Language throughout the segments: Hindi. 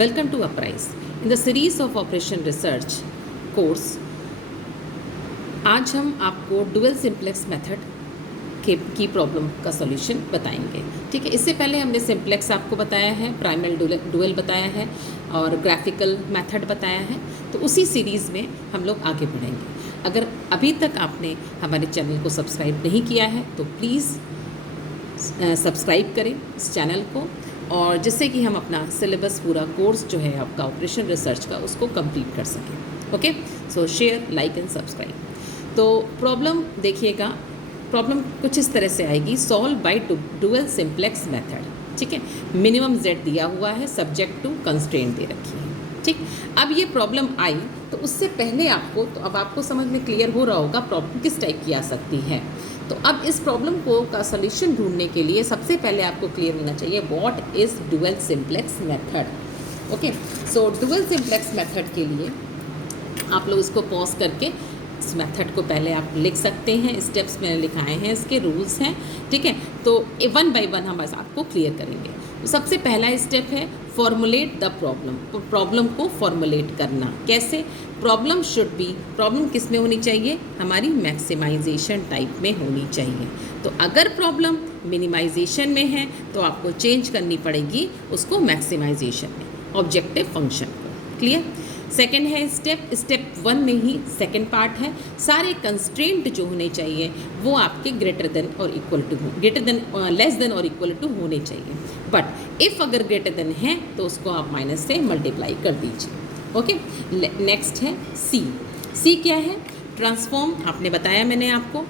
Welcome to Uprise. In the series of Operation Research course, आज हम आपको डुअल सिंप्लेक्स मेथड की प्रॉब्लम का सॉल्यूशन बताएंगे। ठीक है, इससे पहले हमने सिंप्लेक्स आपको बताया है, प्राइमल डुअल बताया है और ग्राफिकल मेथड बताया है। तो उसी सीरीज़ में हम लोग आगे बढ़ेंगे। अगर अभी तक आपने हमारे चैनल को सब्सक्राइब नहीं किया है तो प्लीज़ सब्सक्राइब करें इस चैनल को, और जिससे कि हम अपना सिलेबस पूरा कोर्स जो है आपका ऑपरेशन रिसर्च का उसको कंप्लीट कर सकें। Okay, so share, like and subscribe. तो प्रॉब्लम देखिएगा, प्रॉब्लम कुछ इस तरह से आएगी, solve by dual simplex method. ठीक है, मिनिमम जेड दिया हुआ है, सब्जेक्ट टू कंस्ट्रेंट दे रखी है। ठीक, अब ये प्रॉब्लम आई तो उससे पहले आपको, तो अब आपको समझ में क्लियर हो रहा होगा प्रॉब्लम किस टाइप की आ सकती है। तो अब इस प्रॉब्लम को का सॉल्यूशन ढूंढने के लिए सबसे पहले आपको क्लियर होना चाहिए what is dual simplex method. Okay, so dual simplex method के लिए आप लोग इसको पॉज करके इस मेथड को पहले आप लिख सकते हैं। स्टेप्स मैंने लिखाए हैं, इसके रूल्स हैं। ठीक है, तो वन बाय वन हम आपको क्लियर करेंगे। तो सबसे पहला स्टेप है फॉर्मुलेट द प्रॉब्लम। तो प्रॉब्लम को फॉर्मुलेट करना कैसे? प्रॉब्लम शुड बी, प्रॉब्लम किस में होनी चाहिए? हमारी मैक्सिमाइजेशन टाइप में होनी चाहिए। तो अगर प्रॉब्लम मिनिमाइजेशन में है तो आपको चेंज करनी पड़ेगी उसको मैक्सिमाइजेशन में, ऑब्जेक्टिव फंक्शन को। क्लियर? सेकेंड है स्टेप वन में ही सेकेंड पार्ट है, सारे कंस्ट्रेंट जो होने चाहिए वो आपके ग्रेटर देन और इक्वल टू हो, लेस देन और इक्वल टू होने चाहिए। बट इफ़ अगर ग्रेटर देन है तो उसको आप माइनस से मल्टीप्लाई कर दीजिए। ओके, नेक्स्ट है सी क्या है? ट्रांसफॉर्म, आपने बताया मैंने आपको,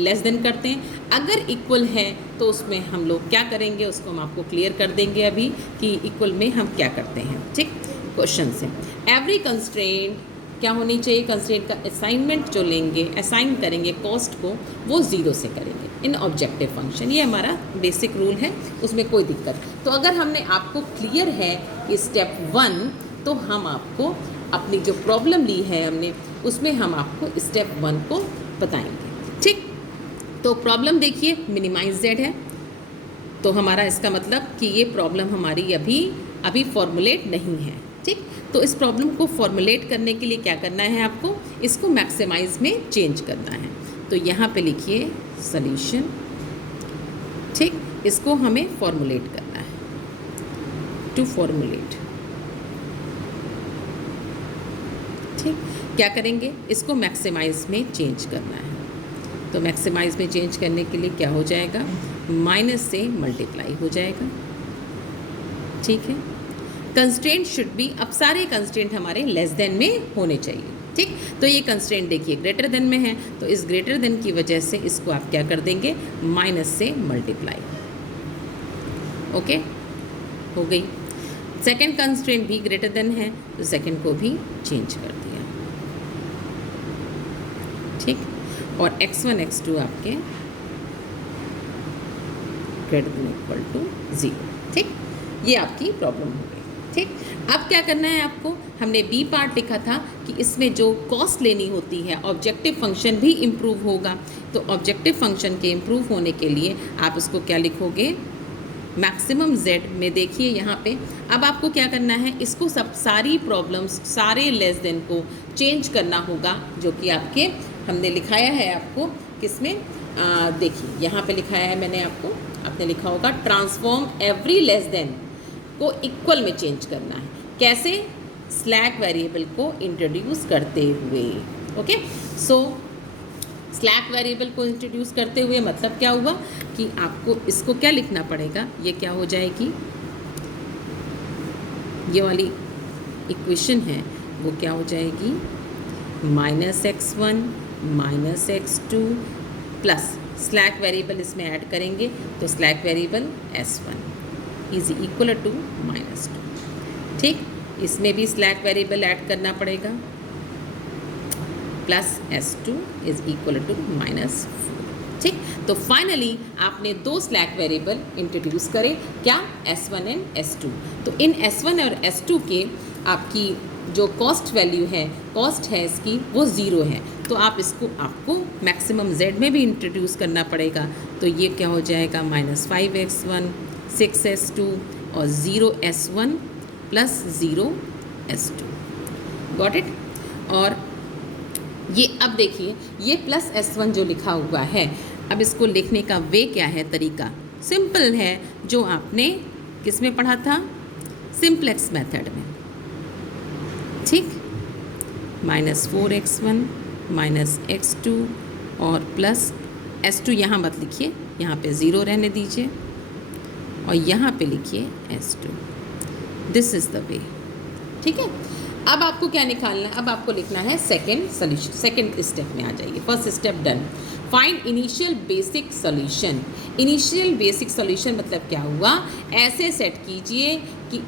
लेस देन करते हैं। अगर इक्वल है तो उसमें हम लोग क्या करेंगे उसको हम आपको क्लियर कर देंगे अभी कि इक्वल में हम क्या करते हैं। ठीक, क्वेश्चन से एवरी कंस्ट्रेंट क्या होनी चाहिए? कंस्ट्रेंट का असाइनमेंट जो लेंगे, असाइन करेंगे कॉस्ट को, वो ज़ीरो से करेंगे इन ऑब्जेक्टिव फंक्शन। ये हमारा बेसिक रूल है, उसमें कोई दिक्कत। तो अगर हमने आपको क्लियर है कि स्टेप वन, तो हम आपको अपनी जो प्रॉब्लम ली है हमने उसमें हम आपको स्टेप वन को बताएंगे। ठीक, तो प्रॉब्लम देखिए मिनिमाइज जेड है, तो हमारा इसका मतलब कि ये प्रॉब्लम हमारी अभी फॉर्मुलेट नहीं है। ठीक, तो इस प्रॉब्लम को फॉर्मुलेट करने के लिए क्या करना है आपको? इसको मैक्सिमाइज में चेंज करना है। तो यहाँ पे लिखिए सॉल्यूशन। ठीक, इसको हमें फॉर्मुलेट करना है, टू फॉर्मुलेट। ठीक, क्या करेंगे? इसको मैक्सिमाइज में चेंज करना है। तो मैक्सिमाइज में चेंज करने के लिए क्या हो जाएगा? माइनस से मल्टीप्लाई हो जाएगा। ठीक है, कंस्ट्रेंट शुड बी, अब सारे कंस्ट्रेंट हमारे लेस देन में होने चाहिए। ठीक, तो ये कंस्ट्रेंट देखिए ग्रेटर देन में है, तो इस ग्रेटर देन की वजह से इसको आप क्या कर देंगे? माइनस से मल्टीप्लाई। ओके, हो गई। सेकंड कंस्ट्रेंट भी ग्रेटर देन है तो सेकंड को भी चेंज कर दिया। ठीक, और x1 x2 आपके ग्रेटर देन इक्वल टू 0। ठीक, ये आपकी प्रॉब्लम हो गई। ठीक, अब क्या करना है आपको? हमने बी पार्ट लिखा था कि इसमें जो कॉस्ट लेनी होती है, ऑब्जेक्टिव फंक्शन भी इम्प्रूव होगा। तो ऑब्जेक्टिव फंक्शन के इम्प्रूव होने के लिए आप इसको क्या लिखोगे? मैक्सिमम जेड में देखिए यहाँ पे। अब आपको क्या करना है? इसको सारी प्रॉब्लम्स, सारे लेस देन को चेंज करना होगा, जो कि आपके हमने लिखाया है आपको किसमें? देखिए यहाँ पे लिखाया है मैंने आपको, आपने लिखा होगा ट्रांसफॉर्म एवरी लेस देन को इक्वल में चेंज करना है। कैसे? स्लैक वेरिएबल को इंट्रोड्यूस करते हुए। ओके, सो स्लैक वेरिएबल को इंट्रोड्यूस करते हुए मतलब क्या हुआ कि आपको इसको क्या लिखना पड़ेगा? ये क्या हो जाएगी? ये वाली इक्वेशन है वो क्या हो जाएगी? -x1 -x2 plus slack variable इसमें ऐड करेंगे तो slack variable s1 is equal to -2। ठीक, इसमें भी स्लैक वेरिएबल ऐड करना पड़ेगा, plus s2 is equal to -4। ठीक, तो फाइनली आपने दो स्लैक वेरिएबल इंट्रोड्यूस करे, क्या? s1 and s2। तो इन s1 और s2 के आपकी जो कॉस्ट वैल्यू है, कॉस्ट है इसकी, वो 0 है। तो आप इसको आपको मैक्सिमम z में भी इंट्रोड्यूस करना पड़ेगा। तो ये क्या हो जाएगा? -5x1 6s2 और 0s1 plus 0 S2। Got it. और ये अब देखिए ये प्लस S1 जो लिखा हुआ है, अब इसको लिखने का वे क्या है, तरीका सिंपल है, जो आपने किस में पढ़ा था, सिंप्लेक्स मेथड में। ठीक, -4x1 -x2 और प्लस S2, यहाँ मत लिखिए, यहाँ पे 0 रहने दीजिए और यहाँ पे लिखिए S2। This is the way. ठीक है, अब आपको क्या निकालना है, अब आपको लिखना है सेकेंड सोल्यूशन। सेकेंड स्टेप में आ जाइए, first step done. Find initial basic solution. Initial basic solution मतलब क्या हुआ, ऐसे सेट कीजिए कि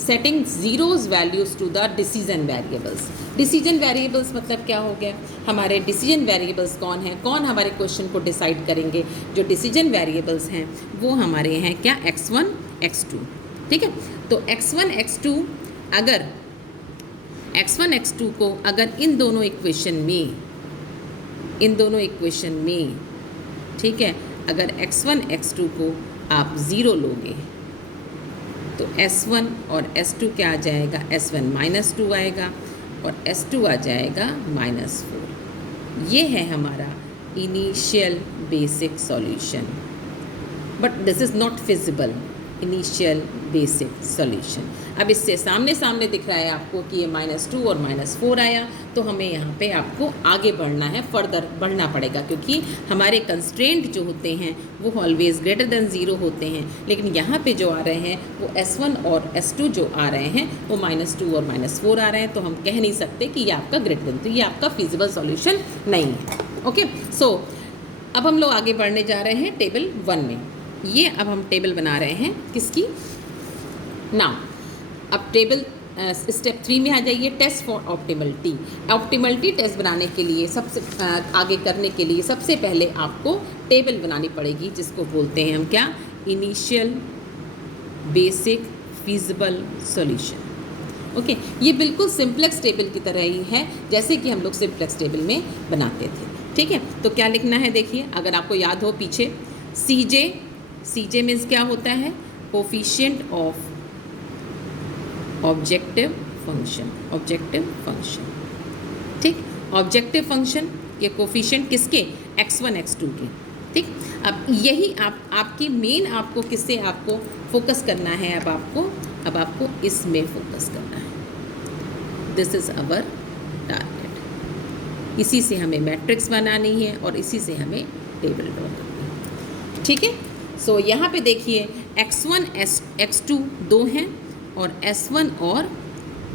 setting zeros values to the decision variables. Decision variables मतलब क्या हो गया, हमारे डिसीजन वेरिएबल्स कौन है, कौन हमारे क्वेश्चन को डिसाइड करेंगे। जो डिसीजन वेरिएबल्स हैं वो हमारे हैं क्या, x1 x2। ठीक है, तो x1 x2 अगर x1 x2 को अगर इन दोनों इक्वेशन में, ठीक है, अगर x1 x2 को आप 0 लोगे तो S1 और S2 क्या आ जाएगा, S1 -2 आएगा और S2 आ जाएगा -4। ये है हमारा initial basic solution, but this is not feasible. Initial basic solution, अब इससे सामने सामने दिख रहा है आपको कि ये -2 और -4 आया, तो हमें यहाँ पे आपको आगे बढ़ना है, फर्दर बढ़ना पड़ेगा, क्योंकि हमारे कंस्ट्रेंट जो होते हैं वो ऑलवेज ग्रेटर देन 0 होते हैं। लेकिन यहाँ पे जो आ रहे हैं वो S1 और S2 जो आ रहे हैं वो -2 और -4 आ रहे हैं, तो हम कह नहीं सकते कि ये आपका ग्रेटर देन, तो ये आपका फिजिबल सॉल्यूशन नहीं है। ओके, सो अब हम लोग आगे बढ़ने जा रहे हैं टेबल 1 में। ये अब हम टेबल बना रहे हैं किसकी, नाउ अब टेबल स्टेप 3 में आ जाइए, test for optimality. Optimality test बनाने के लिए सबसे आगे करने के लिए सबसे पहले आपको टेबल बनानी पड़ेगी, जिसको बोलते हैं हम क्या, initial basic feasible solution. Okay, ये बिल्कुल सिंप्लेक्स टेबल की तरह ही है जैसे कि हम लोग सिंप्लेक्स टेबल में बनाते थे। ठीक है, तो क्या लिखना है देखिए, अगर आपको याद हो पीछे, CJ मीन्स क्या होता है, कोफिशिएंट ऑफ ऑब्जेक्टिव फंक्शन। ठीक, ऑब्जेक्टिव फंक्शन के कोफिशिएंट किसके, x1 x2 के। ठीक, अब यही आपकी मेन, आपको किससे आपको फोकस करना है, अब आपको इसमें फोकस करना है। This is our target. इसी से हमें मैट्रिक्स बनानी है और इसी से हमें टेबल ड्रॉ करनी है। ठीक है, सो यहाँ पे देखिए x1 x2 दो हैं और S1 और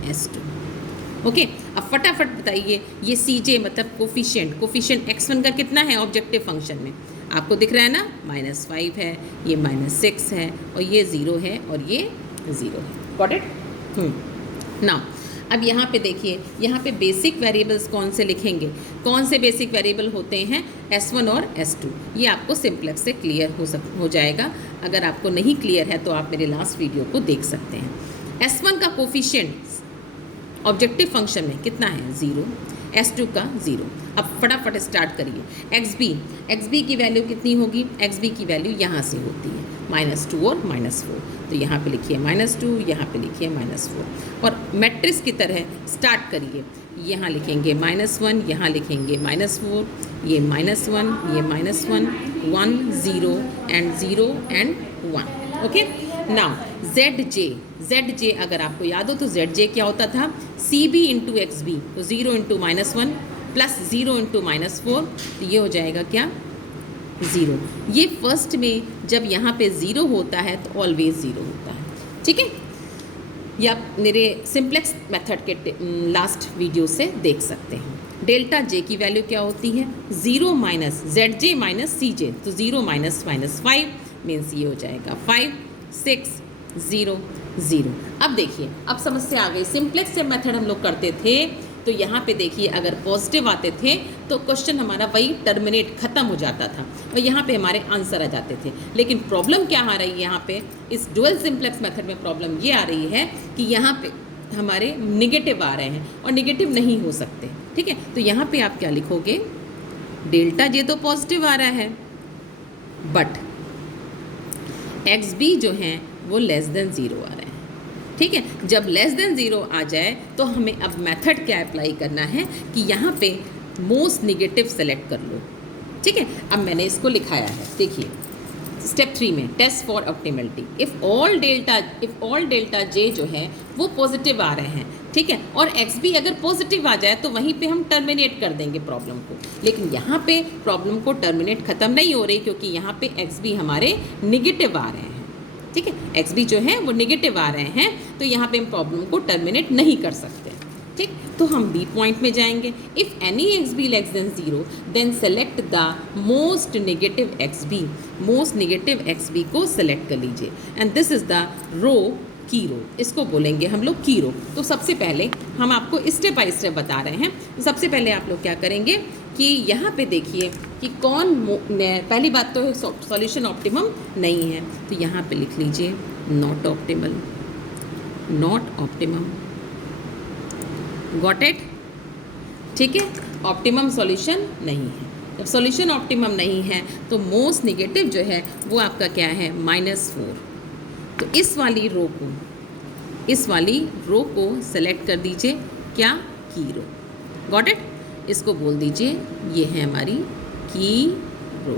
S2। ओके, अब फटाफट बताइए, ये CJ मतलब कोफिशिएंट x1 का कितना है ऑब्जेक्टिव फंक्शन में, आपको दिख रहा है ना, -5 है, ये -6 है और ये 0 है और ये 0 है। Got it. नाउ अब यहाँ पे देखिए, यहाँ पे बेसिक वेरिएबल्स कौन से लिखेंगे, कौन से बेसिक वेरिएबल होते हैं, S1 और S2। ये आपको सिंप्लेक्स से क्लियर हो जाएगा। अगर आपको नहीं क्लियर है तो आप मेरे लास्ट वीडियो को देख सकते हैं। S1 का कोफिशिएंट ऑब्जेक्टिव फंक्शन में कितना है, 0, S2 का 0। अब फटाफट स्टार्ट करिए। XB की वैल्यू कितनी होगी, XB की वैल्यू यहाँ से होती है -2 और -4, तो यहाँ पे लिखिए -2, यहाँ पे लिखिए -4 और मैट्रिक्स की तरह स्टार्ट करिए। यहाँ लिखेंगे -1, यहाँ लिखेंगे -4, ये -1, ये -1, 1 0 and 0 and 1। Okay, now ZJ अगर आपको याद हो तो ZJ क्या होता था, CB इंटू XB, तो 0 इंटू -1 प्लस 0 इंटू -4, तो ये हो जाएगा क्या, 0। ये फर्स्ट में जब यहाँ पे 0 होता है तो ऑलवेज 0 होता है। ठीक है, या मेरे सिंप्लेक्स मेथड के लास्ट वीडियो से देख सकते हैं। डेल्टा J की वैल्यू क्या होती है, 0 माइनस ZJ माइनस CJ, तो 0 माइनस -5 मीन्स ये हो जाएगा 5 6 0 0। अब देखिए, अब समस्या आ गई। सिंप्लेक्स से मेथड हम लोग करते थे तो यहाँ पे देखिए, अगर पॉजिटिव आते थे तो क्वेश्चन हमारा वही टर्मिनेट खत्म हो जाता था और यहाँ पे हमारे आंसर आ जाते थे। लेकिन प्रॉब्लम क्या आ रही है यहाँ पे, इस डुअल सिंप्लेक्स मेथड में प्रॉब्लम ये आ रही है कि यहाँ पे हमारे निगेटिव आ रहे हैं और निगेटिव नहीं हो सकते। ठीक है, तो यहाँ पे आप क्या लिखोगे, डेल्टा J तो पॉजिटिव आ रहा है बट XB जो हैं वो लेस देन 0 आ रहे हैं। ठीक है, जब लेस देन 0 आ जाए तो हमें अब मेथड क्या अप्लाई करना है कि यहाँ पे मोस्ट नेगेटिव सेलेक्ट कर लो। ठीक है, अब मैंने इसको लिखाया है, देखिए स्टेप 3 में test for optimality, if all delta J जो है वो पॉजिटिव आ रहे हैं, ठीक है, और एक्स भी अगर पॉजिटिव आ जाए तो वहीं पे हम टर्मिनेट कर देंगे प्रॉब्लम को। लेकिन यहाँ पे प्रॉब्लम को टर्मिनेट ख़त्म नहीं हो रही, क्योंकि यहाँ पे एक्स भी हमारे निगेटिव आ रहे हैं। ठीक है, एक्स भी जो है वो निगेटिव आ रहे हैं, तो यहाँ पे हम प्रॉब्लम को टर्मिनेट नहीं कर सकते। ठीक, तो हम बी पॉइंट में जाएंगे। If any X B less than 0 then select the most negative X B, most negative X B को सेलेक्ट कर लीजिए, and this is the row key row, इसको बोलेंगे हम लोग की रो। तो सबसे पहले हम आपको स्टेप बाय स्टेप बता रहे हैं। सबसे पहले आप लोग क्या करेंगे कि यहाँ पे देखिए कि कौन पहली बात तो सॉल्यूशन ऑप्टिमम नहीं है, तो यहाँ पे लिख लीजिए not optimal, not optimum, got it. ठीक है, ऑप्टिमम सॉल्यूशन नहीं है। जब सॉल्यूशन ऑप्टिमम नहीं है तो मोस्ट नेगेटिव जो है वो आपका क्या है -4। तो इस वाली रो को सेलेक्ट कर दीजिए, क्या, की रो, गॉट इट। इसको बोल दीजिए ये है हमारी की रो।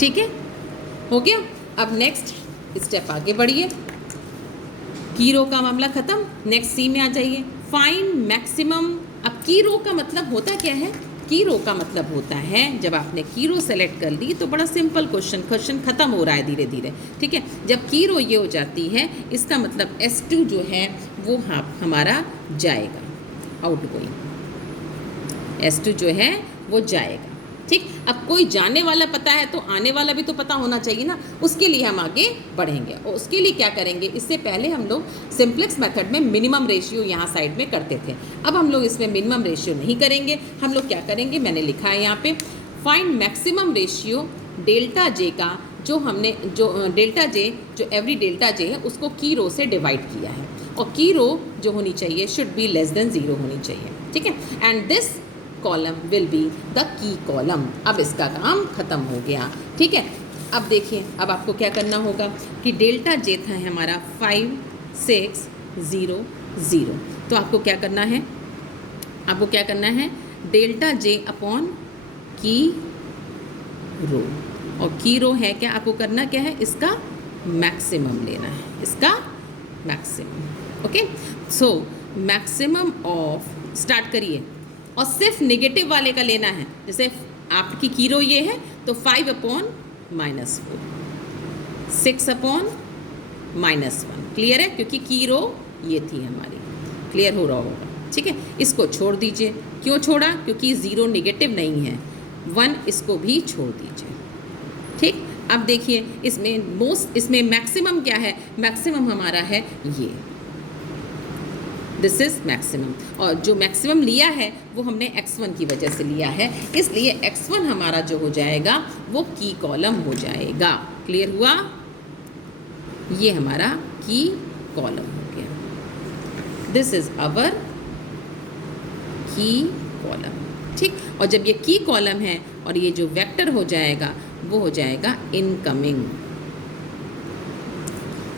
ठीक है, हो गया। अब नेक्स्ट स्टेप आगे बढ़िए, की रो का मामला खत्म। नेक्स्ट सी में आ जाइए, फाइंड मैक्सिमम। अब की रो का मतलब होता क्या है? की रो का मतलब होता है जब आपने की रो सेलेक्ट कर ली तो बड़ा सिंपल क्वेश्चन खत्म हो रहा है धीरे धीरे। ठीक है, जब की रो ये हो जाती है इसका मतलब S2 जो है वो हमारा जाएगा, आउटगोइंग S2 जो है वो जाएगा। ठीक, अब कोई जाने वाला पता है तो आने वाला भी तो पता होना चाहिए ना, उसके लिए हम आगे बढ़ेंगे। और उसके लिए क्या करेंगे, इससे पहले हम लोग सिंप्लेक्स मेथड में मिनिमम रेशियो यहाँ साइड में करते थे। अब हम लोग इसमें मिनिमम रेशियो नहीं करेंगे, हम लोग क्या करेंगे, मैंने लिखा है यहाँ पे find maximum ratio delta J का, जो हमने डेल्टा जे जो एवरी डेल्टा जे है उसको की रो से डिवाइड किया है, और की रो जो होनी चाहिए शुड बी लेस देन 0 होनी चाहिए। ठीक है, and this column will be the key column. अब इसका काम खत्म हो गया। ठीक है, अब देखिए अब आपको क्या करना होगा कि डेल्टा जे था हमारा 5 6 0 0, तो आपको क्या करना है, आपको क्या करना है, डेल्टा जे अपॉन की रो, और की रो है क्या, आपको करना क्या है, इसका मैक्सिमम लेना है, इसका maximum. Okay, so maximum of, start करिए, और सिर्फ नेगेटिव वाले का लेना है। जैसे आपकी की रो ये है तो 5 अपॉन -4, 6 अपॉन -1, क्लियर है, क्योंकि की रो ये थी हमारी, क्लियर हो रहा होगा। ठीक है, इसको छोड़ दीजिए। क्यों छोड़ा, क्योंकि 0 नेगेटिव नहीं है, 1 इसको भी छोड़ दीजिए। ठीक, अब देखिए इसमें मैक्सिमम क्या है, मैक्सिमम हमारा है ये, दिस इज़ मैक्सिमम, और जो मैक्सिमम लिया है वो हमने x1 की वजह से लिया है, इसलिए x1 हमारा जो हो जाएगा वो की कॉलम हो जाएगा। क्लियर हुआ, ये हमारा की कॉलम हो गया, दिस इज़ अवर की कॉलम। ठीक, और जब ये की कॉलम है और ये जो वेक्टर हो जाएगा वो हो जाएगा इनकमिंग।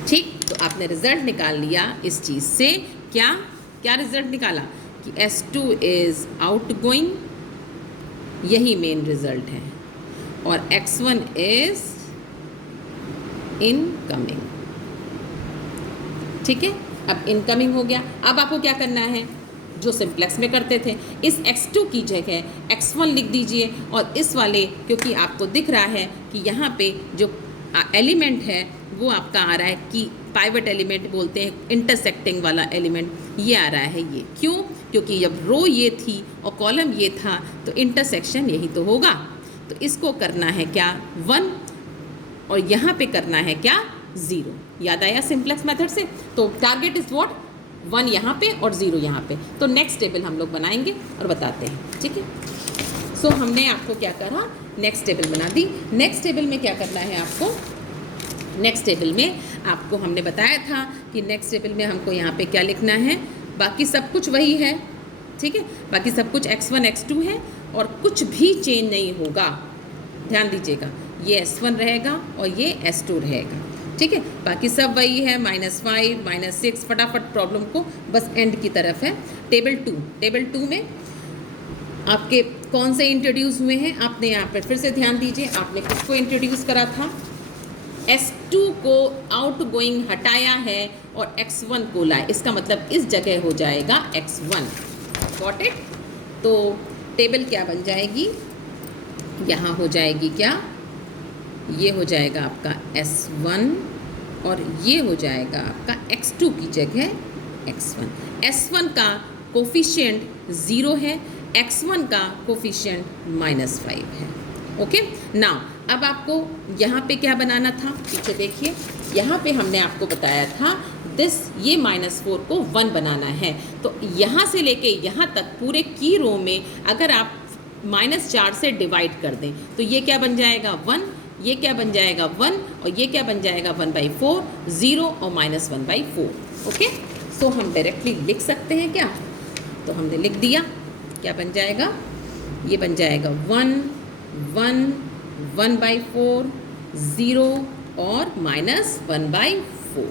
ठीक, तो आपने रिजल्ट निकाल लिया इस चीज़ से, क्या रिजल्ट निकाला कि S2 इज़ आउटगोइंग, यही मेन रिजल्ट है, और X1 इज़ इनकमिंग। ठीक है, अब इनकमिंग हो गया। अब आपको क्या करना है, जो सिंप्लेक्स में करते थे, इस X2 की जगह X1 लिख दीजिए, और इस वाले, क्योंकि आपको दिख रहा है कि यहाँ पे जो एलिमेंट है वो आपका आ रहा है कि पाइवट एलिमेंट बोलते हैं, इंटरसेक्टिंग वाला एलिमेंट ये आ रहा है, ये क्यों, क्योंकि जब रो ये थी और कॉलम ये था तो इंटरसेक्शन यही तो होगा। तो इसको करना है क्या, 1, और यहाँ पे करना है क्या, 0। याद आया सिंप्लेक्स मेथड से, तो टारगेट इज़ व्हाट, 1 यहाँ पे और 0 यहाँ पे। तो नेक्स्ट टेबल हम लोग बनाएंगे और बताते हैं। ठीक है, सो हमने आपको क्या करा, नेक्स्ट टेबल बना दी। नेक्स्ट टेबल में क्या करना है आपको, नेक्स्ट टेबल में आपको हमने बताया था कि नेक्स्ट टेबल में हमको यहाँ पे क्या लिखना है, बाकी सब कुछ वही है। ठीक है, बाकी सब कुछ x1 x2 है और कुछ भी चेंज नहीं होगा, ध्यान दीजिएगा, ये S1 रहेगा और ये S2 रहेगा। ठीक है, बाकी सब वही है, -5 -6, फटाफट प्रॉब्लम को बस एंड की तरफ है। टेबल टू में आपके कौन से इंट्रोड्यूस हुए हैं, आपने यहाँ पर फिर से ध्यान दीजिए, आपने किसको इंट्रोड्यूस करा था, S2 को आउट गोइंग हटाया है और X1 को लाए, इसका मतलब इस जगह हो जाएगा X1। Got it? तो टेबल क्या बन जाएगी, यहाँ हो जाएगी क्या, ये हो जाएगा आपका S1 और ये हो जाएगा आपका X2 की जगह X1। S1 का कोफिशिएंट 0 है, X1 का कोफिशिएंट -5 है। ओके नाउ अब आपको यहाँ पे क्या बनाना था, पीछे देखिए, यहाँ पे हमने आपको बताया था ये -4 को 1 बनाना है। तो यहाँ से लेके यहाँ तक पूरे की रो में अगर आप -4 से डिवाइड कर दें तो ये क्या बन जाएगा 1, ये क्या बन जाएगा 1 और ये क्या बन जाएगा 1/4, 0 और -1/4। ओके, सो हम डायरेक्टली लिख सकते हैं क्या, तो हमने लिख दिया, क्या बन जाएगा, ये बन जाएगा 1 1 1/4, 0 और -1/4।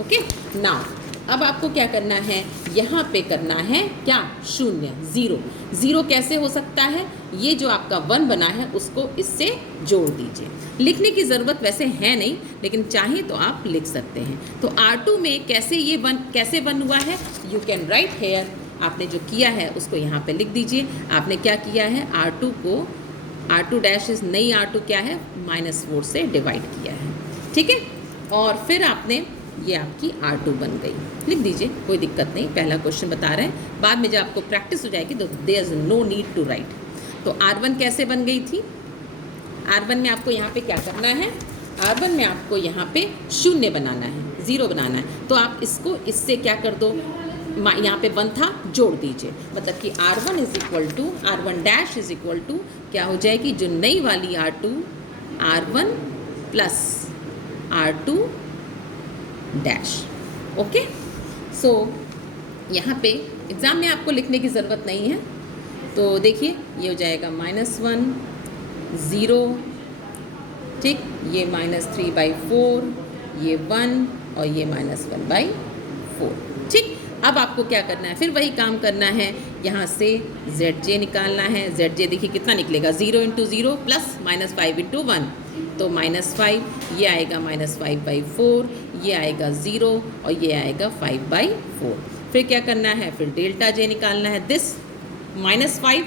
ओके नाउ अब आपको क्या करना है, यहाँ पे करना है क्या, 0 0 0 कैसे हो सकता है, ये जो आपका 1 बना है उसको इससे जोड़ दीजिए। लिखने की ज़रूरत वैसे है नहीं, लेकिन चाहे तो आप लिख सकते हैं। तो R2 में कैसे ये 1 कैसे 1 हुआ है, यू कैन राइट हेयर, आपने जो किया है उसको यहाँ पे लिख दीजिए। आपने क्या किया है, R2 को R2 डैश इस नई R2 क्या है, -4 से डिवाइड किया है, ठीक है। और फिर आपने ये आपकी R2 बन गई, लिख दीजिए, कोई दिक्कत नहीं, पहला क्वेश्चन बता रहे हैं, बाद में जब आपको प्रैक्टिस हो जाएगी तो there is no need to write. तो R1 कैसे बन गई थी, R1 में आपको यहाँ पे क्या करना है, R1 में आपको यहाँ पे 0 बनाना है, 0 बनाना है। तो आप इसको इससे क्या कर दो, यहाँ पे 1 था, जोड़ दीजिए, मतलब कि R1 is equal to R1 dash is equal to क्या हो जाएगी, जो नई वाली R2 R1 plus R2 dash. Okay, सो यहाँ पे एग्ज़ाम में आपको लिखने की ज़रूरत नहीं है, तो देखिए ये हो जाएगा -1 0, ठीक, ये -3/4, ये 1 और ये -1/4, ठीक। अब आपको क्या करना है, फिर वही काम करना है, यहाँ से ZJ निकालना है। ZJ देखिए कितना निकलेगा, 0 × 0 प्लस -5 × 1, तो -5, ये आएगा -5/4, ये आएगा 0 और ये आएगा 5/4। फिर क्या करना है, फिर डेल्टा J निकालना है, this -5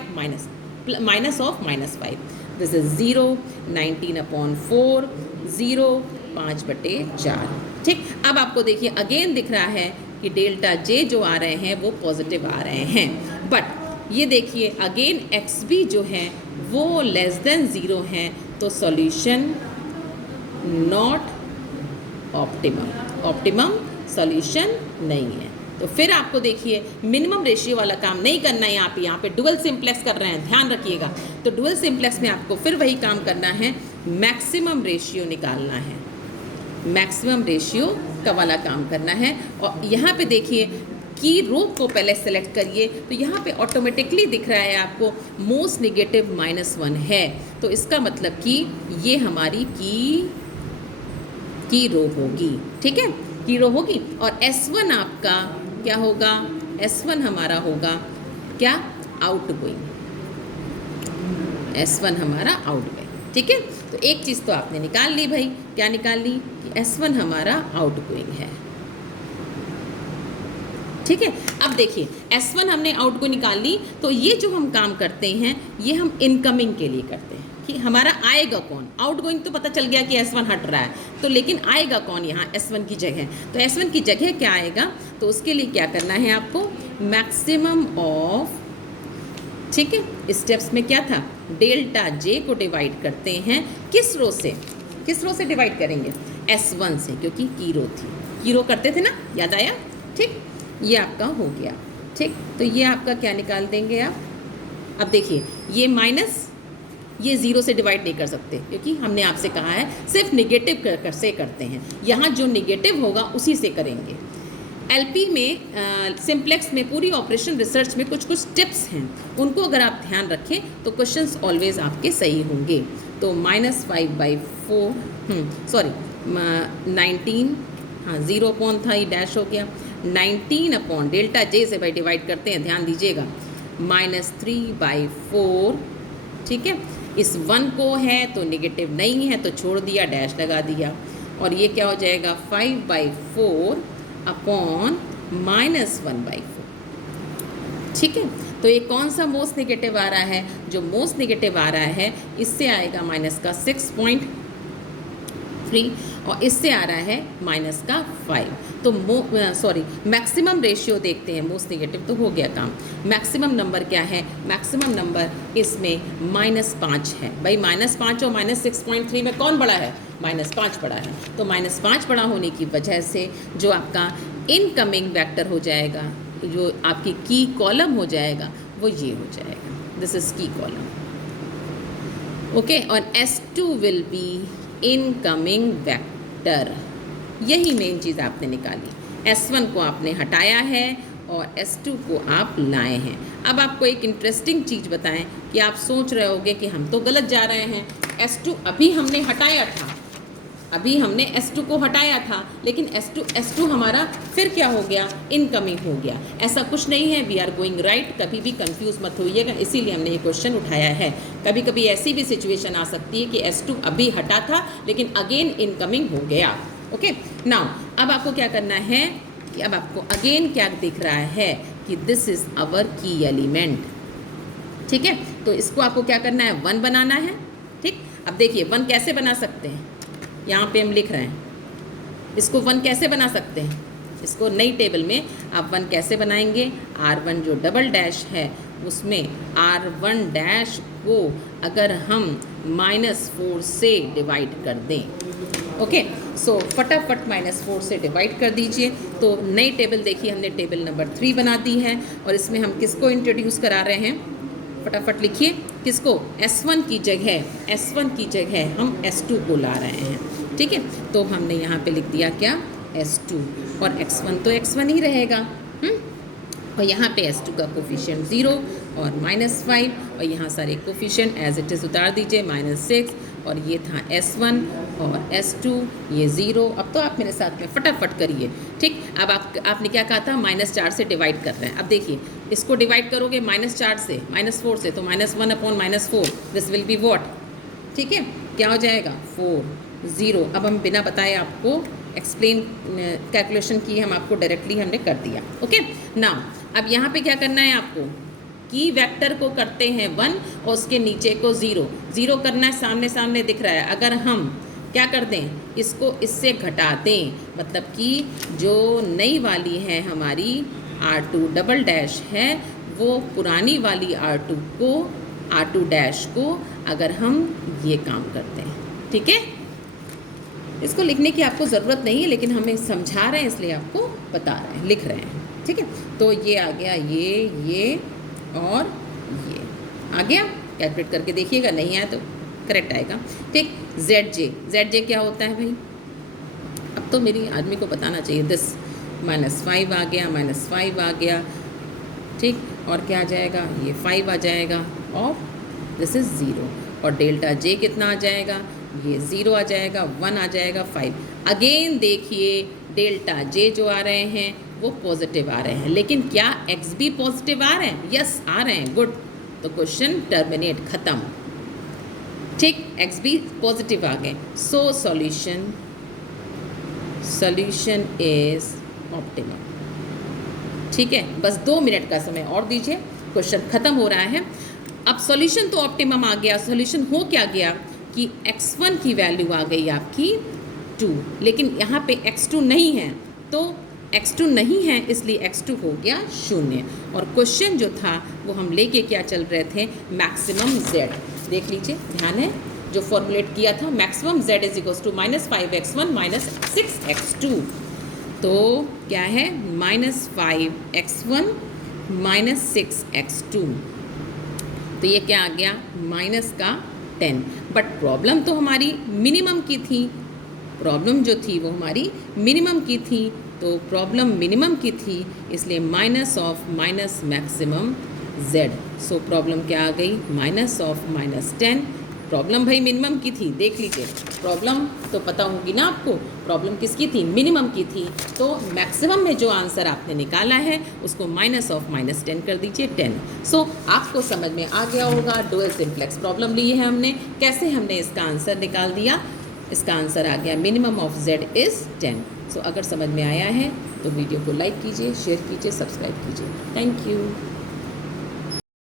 minus of -5, this is 0, 19/4, 0, 5/4, ठीक। अब आपको देखिए अगेन दिख रहा है कि डेल्टा J जो आ रहे हैं वो पॉजिटिव आ रहे हैं, बट ये देखिए अगेन XB जो है वो <0 है, तो सॉल्यूशन नॉट ऑप्टिमम सॉल्यूशन नहीं है। तो फिर आपको देखिए मिनिमम रेशियो वाला काम नहीं करना है, यहाँ पे डुअल सिंप्लेक्स कर रहे हैं, ध्यान रखिएगा। तो डुअल सिंप्लेक्स में आपको फिर वही काम करना है, मैक्सिमम रेशियो निकालना है, मैक्सिमम रेशियो का वाला काम करना है। और यहाँ पे देखिए की रो को पहले सेलेक्ट करिए, तो यहाँ पे ऑटोमेटिकली दिख रहा है आपको मोस्ट नेगेटिव -1 है, तो इसका मतलब कि ये हमारी की रो होगी, ठीक है, की रो होगी। और S1 आपका क्या होगा, S1 हमारा होगा क्या, आउटगोइंग, S1 हमारा आउटगोइंग, ठीक है। तो एक चीज़ तो आपने निकाल ली भाई, क्या निकाल ली, कि S1 हमारा आउटगोइंग है, ठीक है। अब देखिए S1 हमने आउटगोइंग निकाल ली, तो ये जो हम काम करते हैं ये हम इनकमिंग के लिए करते हैं कि हमारा आएगा कौन, आउटगोइंग तो पता चल गया कि S1 हट रहा है, तो लेकिन आएगा कौन यहाँ S1 की जगह, तो S1 की जगह क्या आएगा, तो उसके लिए क्या करना है आपको, मैक्सिमम ऑफ, ठीक है। स्टेप्स में क्या था, डेल्टा J को डिवाइड करते हैं किस रो से डिवाइड करेंगे, S1 से, क्योंकि की रो थी, की रो करते थे ना, याद आया, ठीक। ये आपका हो गया, ठीक। तो ये आपका क्या निकाल देंगे आप, अब देखिए ये माइनस, ये 0 से डिवाइड नहीं कर सकते, क्योंकि हमने आपसे कहा है सिर्फ निगेटिव से करते हैं, यहाँ जो निगेटिव होगा उसी से करेंगे। LP में सिंप्लेक्स में पूरी ऑपरेशन रिसर्च में कुछ टिप्स हैं, उनको अगर आप ध्यान रखें तो क्वेश्चंस ऑलवेज आपके सही होंगे। तो -5/4 सॉरी 19, हाँ 0 अपॉन था, ये डैश हो गया, 19 अपॉन डेल्टा जे से भाई डिवाइड करते हैं, ध्यान दीजिएगा, -3/4, ठीक है। इस 1 को है तो नेगेटिव नहीं है तो छोड़ दिया, डैश लगा दिया, और ये क्या हो जाएगा 5/4 अपॉन -1/4, ठीक है। तो ये कौन सा मोस्ट नेगेटिव आ रहा है, जो मोस्ट नेगेटिव आ रहा है इससे आएगा -6.3 और इससे आ रहा है -5। तो मैक्सिमम रेशियो देखते हैं, मोस्ट नेगेटिव तो हो गया काम। मैक्सिमम नंबर क्या है, मैक्सिमम नंबर इसमें -5 है। भाई -5 और -6.3 में कौन बड़ा है, -5 बड़ा है। तो -5 बड़ा होने की वजह से जो आपका इनकमिंग वेक्टर हो जाएगा, जो आपकी की कॉलम हो जाएगा, वो ये हो जाएगा, दिस इज की कॉलम, ओके। और S2 will be incoming vector, यही मेन चीज़ आपने निकाली। S1 को आपने हटाया है और S2 को आप लाए हैं। अब आपको एक इंटरेस्टिंग चीज़ बताएं कि आप सोच रहे होगे कि हम तो गलत जा रहे हैं, S2 अभी हमने हटाया था, अभी हमने S2 को हटाया था, लेकिन S2 हमारा फिर क्या हो गया, इनकमिंग हो गया। ऐसा कुछ नहीं है, वी आर गोइंग राइट, कभी भी कंफ्यूज मत होइएगा, इसीलिए हमने ये क्वेश्चन उठाया है। कभी कभी ऐसी भी सिचुएशन आ सकती है कि S2 अभी हटा था लेकिन अगेन इनकमिंग हो गया, ओके। नाउ अब आपको क्या करना है कि अब आपको अगेन क्या दिख रहा है कि दिस इज़ आवर की एलिमेंट, ठीक है। तो इसको आपको क्या करना है, 1 बनाना है, ठीक। अब देखिए 1 कैसे बना सकते हैं, यहाँ पे हम लिख रहे हैं, इसको 1 कैसे बना सकते हैं, इसको नई टेबल में आप 1 कैसे बनाएंगे, R1 जो डबल डैश है उसमें R1 डैश को अगर हम -4 से डिवाइड कर दें, ओके। सो फटाफट -4 से डिवाइड कर दीजिए। तो नई टेबल देखिए, हमने टेबल नंबर 3 बना दी है और इसमें हम किसको इंट्रोड्यूस करा रहे हैं, फटाफट लिखिए, किसको, S1 की जगह हम S2 को ला रहे हैं, ठीक है। तो हमने यहाँ पे लिख दिया क्या, S2, और x1 तो x1 ही रहेगा, और यहाँ पे S2 का कोफिशिएंट 0 और -5, और यहाँ सारे कोफिशिएंट एज इट इज़ उतार दीजिए, -6, और ये था S1 और S2, ये 0। अब तो आप मेरे साथ में फटाफट करिए, ठीक। अब आपने क्या कहा था, -4 से डिवाइड कर रहे हैं। अब देखिए इसको डिवाइड करोगे -4 से, -4 से, तो -1 upon -4, this will be what, ठीक है, क्या हो जाएगा 4, 0। अब हम बिना बताए आपको एक्सप्लेन कैलकुलेशन की, हम आपको डायरेक्टली हमने कर दिया, ओके। नाउ अब यहाँ पे क्या करना है आपको, की वेक्टर को करते हैं 1 और उसके नीचे को 0 करना है, सामने दिख रहा है। अगर हम क्या कर दें, इसको इससे घटा दें, मतलब कि जो नई वाली है हमारी R2 डबल डैश है, वो पुरानी वाली R2 डैश को अगर हम ये काम करते हैं, ठीक है। इसको लिखने की आपको ज़रूरत नहीं है, लेकिन हमें समझा रहे हैं इसलिए आपको बता रहे हैं, लिख रहे हैं, ठीक है। तो ये आ गया, ये और ये आ गया। कैलकुलेट करके देखिएगा, नहीं आया तो करेक्ट आएगा, ठीक। ZJ क्या होता है भाई, अब तो मेरी आदमी को बताना चाहिए, दिस -5 आ गया, -5 आ गया, ठीक। और क्या आ जाएगा, ये 5 आ जाएगा, और दिस इज़ 0, और डेल्टा J कितना आ जाएगा, ये 0 आ जाएगा, 1 आ जाएगा, 5। अगेन देखिए डेल्टा J जो आ रहे हैं वो पॉजिटिव आ रहे हैं, लेकिन क्या x भी पॉजिटिव आ रहे हैं, यस आ रहे हैं, गुड। तो क्वेश्चन टर्मिनेट, खत्म, ठीक। x भी पॉजिटिव आ गए, सो सॉल्यूशन इज ऑप्टिमम, ठीक है। बस 2 मिनट का समय और दीजिए, क्वेश्चन खत्म हो रहा है। अब सॉल्यूशन तो ऑप्टिमम आ गया, सॉल्यूशन हो क्या गया कि x1 की वैल्यू आ गई आपकी 2, लेकिन यहाँ पे x2 नहीं है, तो x2 नहीं है इसलिए x2 हो गया 0। और क्वेश्चन जो था वो हम लेके क्या चल रहे थे, मैक्सिमम z, देख लीजिए, ध्यान है, जो फॉर्मुलेट किया था, maximum z is equals to -5x1 -6x2। तो क्या है, -5x1 -6x2, तो ये क्या आ गया, -10। बट प्रॉब्लम तो हमारी मिनिमम की थी, प्रॉब्लम जो थी वो हमारी मिनिमम की थी, तो प्रॉब्लम मिनिमम की थी इसलिए minus of minus maximum z। So problem क्या आ गई, -10 प्रॉब्लम भाई मिनिमम की थी, देख लीजिए प्रॉब्लम तो पता होगी ना आपको, प्रॉब्लम किसकी थी, मिनिमम की थी। तो मैक्सिमम में जो आंसर आपने निकाला है उसको माइनस ऑफ -10 कर दीजिए 10। सो आपको समझ में आ गया होगा, डुअल सिंप्लेक्स प्रॉब्लम ली है हमने, कैसे हमने इसका आंसर निकाल दिया। इसका आंसर आ गया मिनिमम ऑफ z इज़ 10। सो अगर समझ में आया है तो वीडियो को लाइक कीजिए, शेयर कीजिए, सब्सक्राइब कीजिए। Thank you.